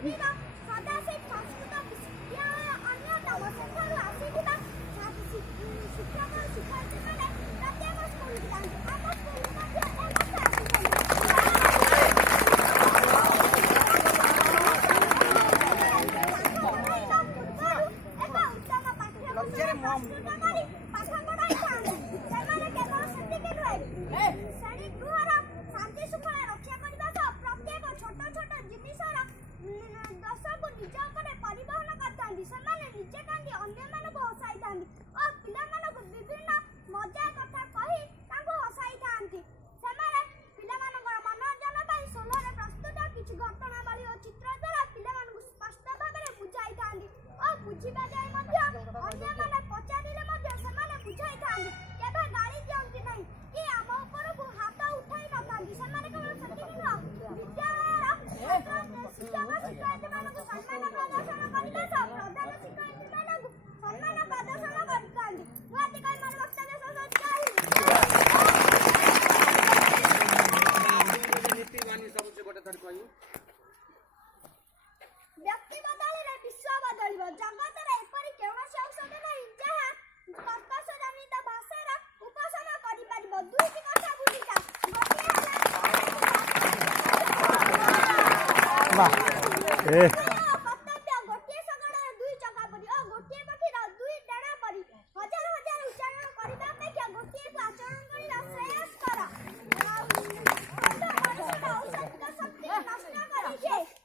ପୁରୀର ସଦାଶିବ ସଂସ୍କୃତ ବିଦ୍ୟାଳୟ ଅନ୍ୟତମ ସେଠାରୁ ଆସିଥିବା ଶିକ୍ଷକ ଶିକ୍ଷୟିତ୍ରୀମାନେ ପ୍ରତ୍ୟେକ ସ୍କୁଲକୁ ଯାଆନ୍ତି। ଆମ ସ୍କୁଲକୁ ମଧ୍ୟ ସମସ୍ତେ ବ୍ୟକ୍ତି ବଦଳିଲେ ବିଶ୍ୱ ବଦଳିବ। ଜଗତରେ ଏପରି କୌଣସି ଔଷଧ ନାହିଁ ଯାହା କର୍କଶଜନିତ ଭାଷାର ଉପଶମ କରିପାରିବ। ଦୁଇଟି କଥା ବୁଝିଥା, କର୍ତ୍ତବ୍ୟ ଗୋଟିଏ ଶଗଡ଼ର ଦୁଇ ଚକା ପରି ଓ ଗୋଟିଏ ପକ୍ଷୀର ଦୁଇ ଡେଣା ପରି। ହଜାର ହଜାର ଉଚ୍ଚାରଣ କରିବା ଅପେକ୍ଷା ଗୋଟିଏକୁ ଆଚରଣ କରିବା ଶ୍ରେୟସ୍କର। ଔଷଧିକ ଶକ୍ତି ନଷ୍ଟ କରିଦିଏ।